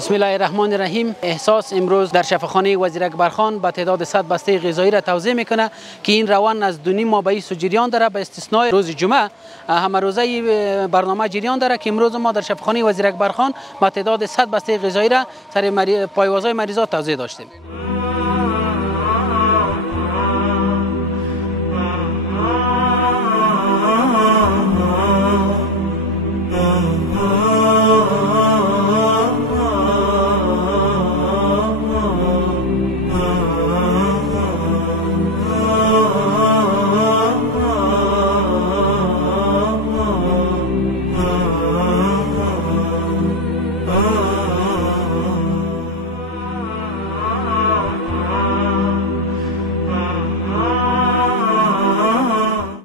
بسم الله الرحمن الرحیم. احساس امروز در شفاخانه وزیر اکبرخان به تعداد 100 بسته غذایی را توزیع میکنه که این روان از 2.5 ماه به جریان داره، به استثنای روز جمعه همه روزه برنامه جریان داره که امروز ما در شفاخانه وزیر اکبرخان به تعداد 100 بسته غذایی را سر پایوازهای مریضات توزیع داشتیم.